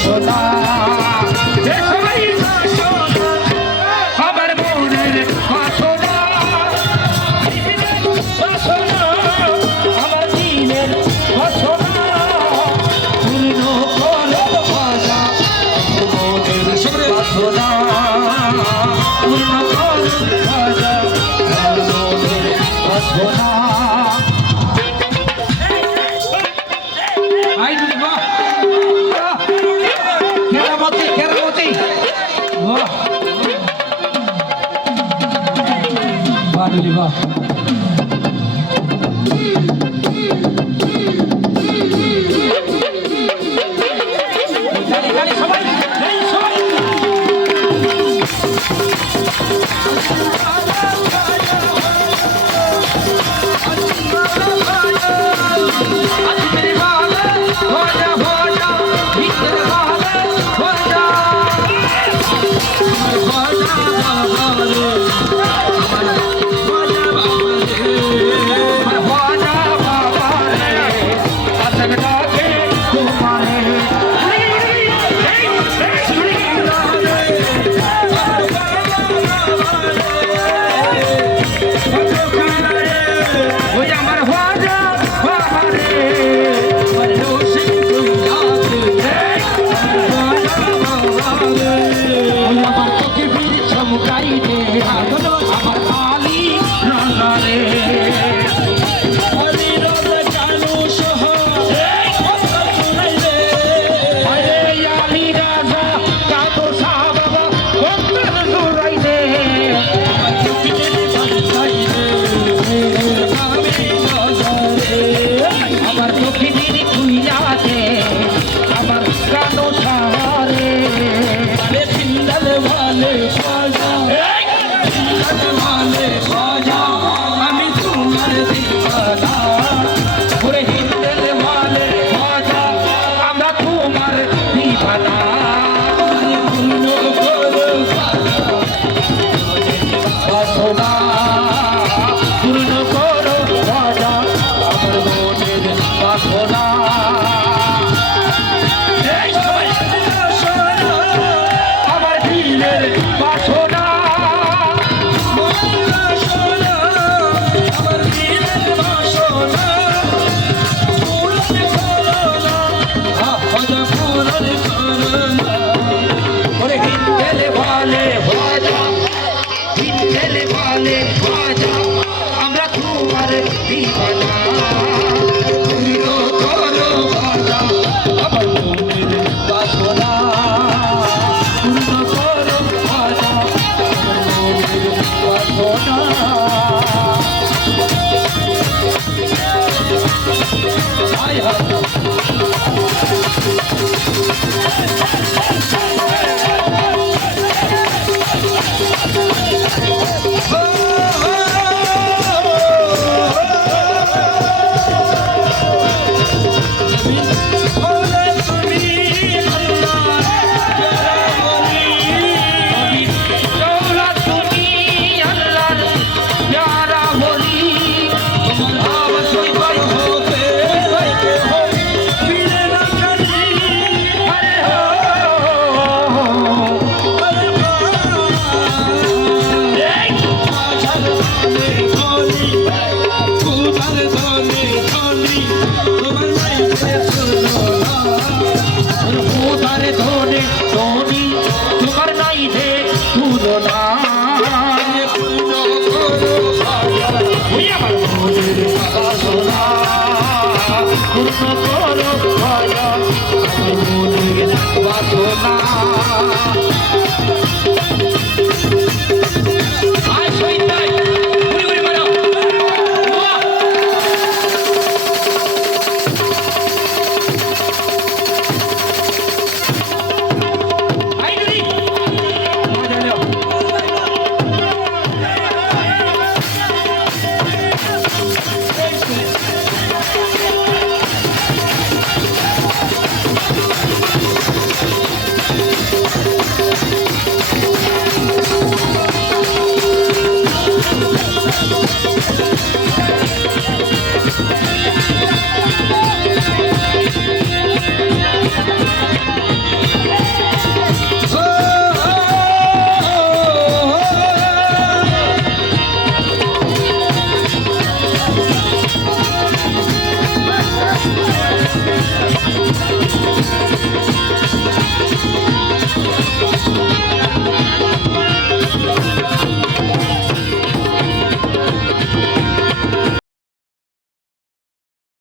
সোনা সবাই সবার বোনের সোনা সোনা আমার দিনের সোনা পূর্ণ করব ভাষা বোনের সোনা পূর্ণ করব ভাষা সোনা آ دليبا آ دليبا آ মুখী Yeah. All these on me, vale, vale,